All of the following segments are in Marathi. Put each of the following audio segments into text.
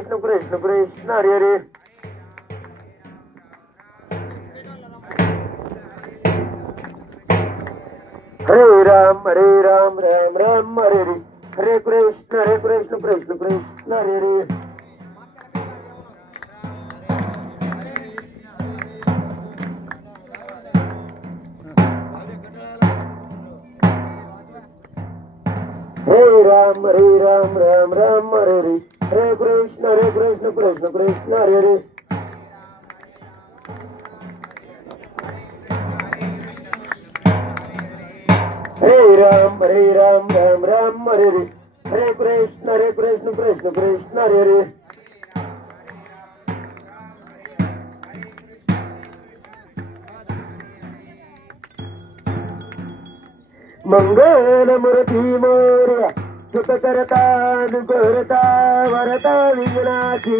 कृष्ण कृष्ण कृष्ण हरे हरे हरे राम राम राम हरे हरे हरे कृष्ण कृष्ण कृष्ण हरे हरे हरे राम राम राम हरे हरे हरे कृष्ण कृष्ण हरे हरे हरे राम राम राम हरे हरे हरे कृष्ण कृष्ण हरे हरे मंगल मूर्ती मोर्या सुख करता दुखरता वरता विघ्नाची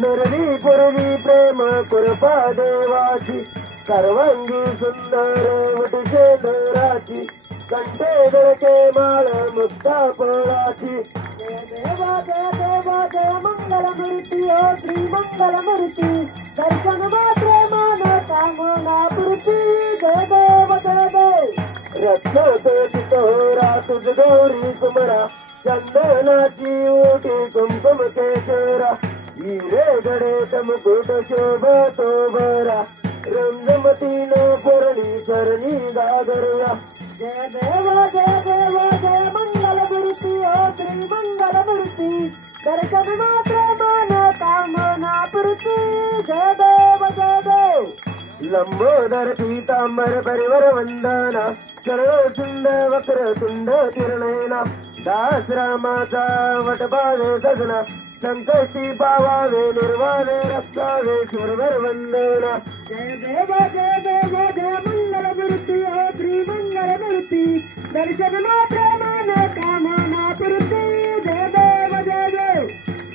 नरवी पूर्वी प्रेम कृपा देवाची सर्वांगी सुंदर वटशे धराची कंठे धरके माळ मुक्ता पोळाची देवा जय मंगल मूर्ती ओ श्री मंगल मूर्ती दर्शन मात्र मन कामना पूर्ती जय देव रत्न तोरा तुझ गौरी कुमरा चंदनाची ओटी कुंकुम केशरा हिरे गडे मुकुट शोभतो बरा रंगमती नो पुरणी सरणी गागरया जय देव मंगल मूर्ती ओ श्री मंगल मूर्ती दर्शन मात्र मन कामना पूर्ती जय देव लंबोदर पीतांबर परिवर वंदना सरळ सुंद वक्र तुंड किरणेना दास रामाचा वटपावे सजना संकष्टी पावावे निर्वाणे रक्षावे सुरवर वंदना जय देव मंगल मूर्ती ओ श्री मंगल मूर्ती दर्शन मात्र मन कामना पूर्ती जय देव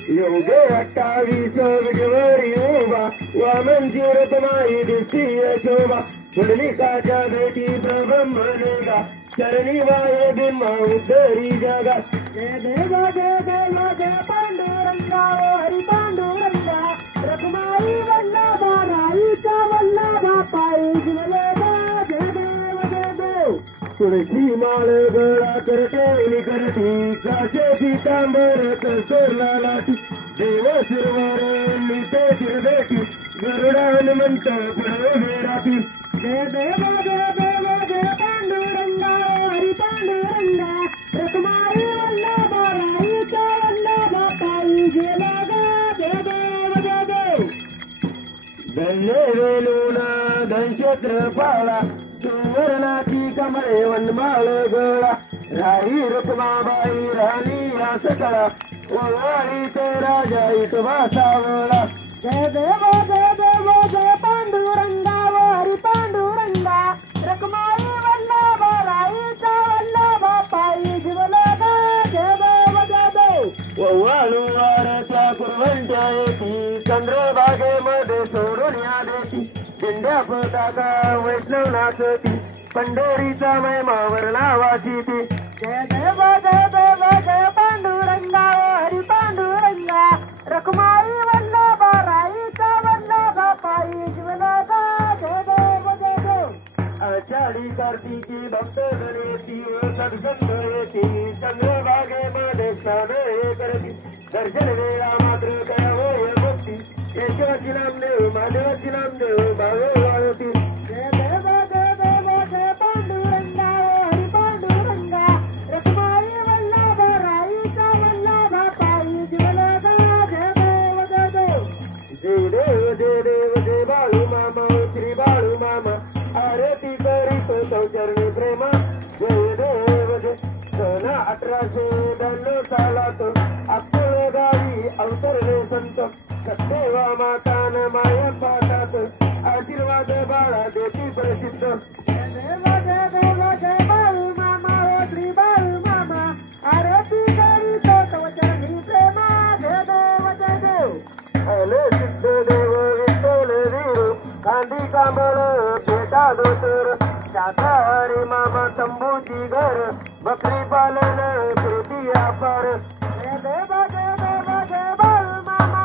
योगे 28 विजवरी उभा वामन चिरतमाई दिसती शोभा पुंडलिकाच्या भेटी प्रब्रह्मनेगा चरणी वाय बिंबा उद्धरी जगा जय देव पांडुरंगा ओ हरी पांडुरंगा रखमाई वल्लभा राईचा वल्लभा पायी जिवलेला जय देव तुळशी माळ गोळा करते करती काशे पीतांबर कसरला लाटी देव शिरवार निते शिरदेटी गरुडा हनुमंत पुढे राहतील जय देव पांडुरंगा हरी पांडुरंगा रखमाई वल्लभा राईचा वल्लभा पायी जिवलेला जय देव धन्य वेलुना धनक्षेत्र पाळा सुवर्णाची कमळे वनमाळ गळा राही रुक्माबाई राणी रास कळा ओवाळी ते राजा इतवा सावळा जय देव पांडुरंगा व हरी पांडुरंगा रखमाई वल्लभा राईचा वल्लभा पायी जिवलेला जय देव ओवाळू वारच्या कुरवंट्या येती चंद्रभागेमध्ये सोडून या देती दिंड्या पताका वैष्णव नाचती पंढरीचा महिमा वर्णावाची ती जय देव पांडुरंगा हरी पांडुरंगा रखमाई वल्लभा राईचा वल्लभा पायी जिवलेला जय देव आषाढी कार्तिकी भक्त गणेती व सत्संग येती चंद्रभागेमध्ये स्नान करती दर्शन वेळा मात्र करावय भक्ती केशवाची नामदेव महादेवाची नामदेव भावे वाळती जय देव पांडुरंगा हरी पांडुरंगा रखमाई वल्लभा राईचा वल्लभा पायी जिवलेला जय देव जय बाळू मामा श्री बाळू मामा आरती करीतो चौचरणी प्रेमा जय देव सन 1892 सालात अक्कोळ गावी अवतरले संत सत्तेवा मातान माया पाठात आशीर्वाद बाळा देती प्रसिद्ध जय बाळू मामा ओ श्री बाळू मामा आरती करीतो चौचरणी प्रेमा जय देव हले सिद्ध देव विठ्ठल वीर गांधी कांबळ पेटा दोतर शाकाहारी मामा तंबूची घर बकरी पालन प्रीती व्यापार जय बाळू मामा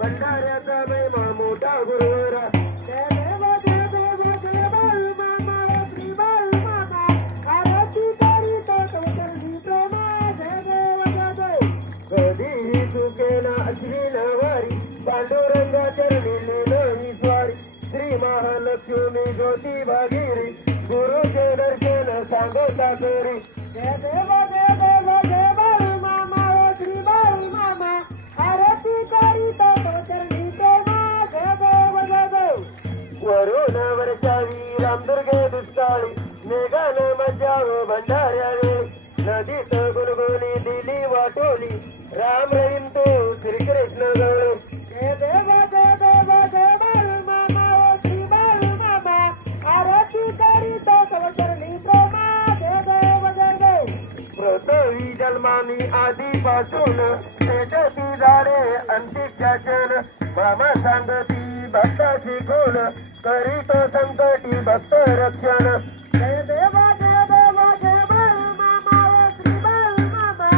भंडाऱ्याचा महिमा मोठा गुरुवरा जय देव जय देव जय बाळू मामा श्री बाळू मामा आरती करीत चरणी प्रेमा जय देव जय देव कधीही चुकेना अश्विन वारी पांडुरंगा चरणी लिहिली स्वारी श्री महालक्ष्मी ज्योती भागीरी गुरुचे दर्शन सांगता करी जय देव जय देव जय बाळू मामा श्री बाळू मामा आरती करीत चरणी प्रेमा जय देव जय देव वरुण वर्षावी रामदुर्गे दुष्काळी मेघानं मज्जाव भंडाऱ्यावे नदीत गुणगुणी दिली वाटोली राम रहीम तो श्रीकृष्ण गवळे जय देव जय देव जय बाळू मामा श्री बाळू मामा आरती करीत चरणी प्रेमा जय देव जय देव पृथ्वी जन्मानी आधीपासून तेजती झाडे अंतिक्षण मामा सांगती भक्ताची खोल करीतो संकटी भक्त रक्षण जय देव जय देव जय बाळू मामा श्री बाळू मामा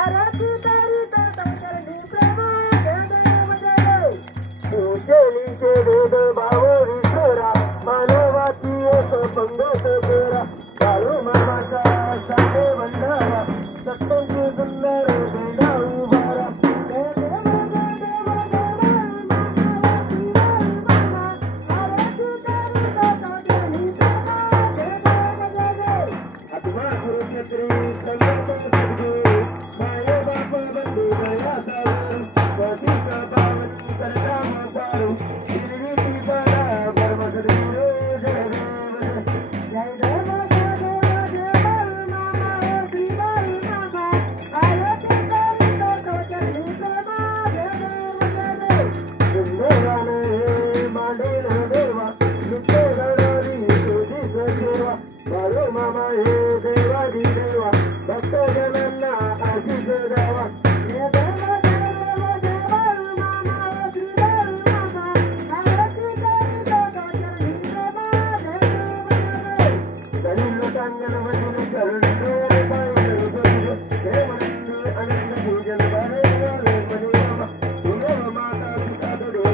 आरती करीत चरणी प्रेमा जय देव जय देव उचलीचे वेद भाव विसरा मानवाची एक पंगत करा बाळू मामाचा साठे भंडारा सत्तंची सुंदर बेंडा उभारा जय देव जय देव जय बाळू मामा श्री बाळू मामा आरती करीत चरणी प्रेमा जय देव जय देव आत्मा कुरुक्षेत्री संगत सद्गुरू माये बाप बंधू दया सागर पतीचा पावन करता मारू निर्मिती बळा परम सद्गुरू जय देव जय देव जय देव जय बाळू मामा श्री बाळू मामा आरती करीत चरणी प्रेमा जय देव जय देव सुंदराने हे मांडीन देवा नित्य गणारी तुझीच सेवा बाळू मामा हे देवादी देवा भक्तजनांना आशीष द्यावा जय देव जय देव जय बाळू मामा श्री बाळू मामा आरती करीत चरणी प्रेमा जय देव जय देव दलिल कांगण मधील चरण जय मंदी अनंत पूजन बाळे मनी तुझ माता पिता देव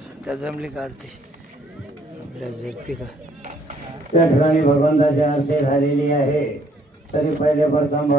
सध्या जमली का आरती आपल्या झरती का त्या ठिकाणी भगवंताची आरती झालेली आहे. तरी पहिले प्रथम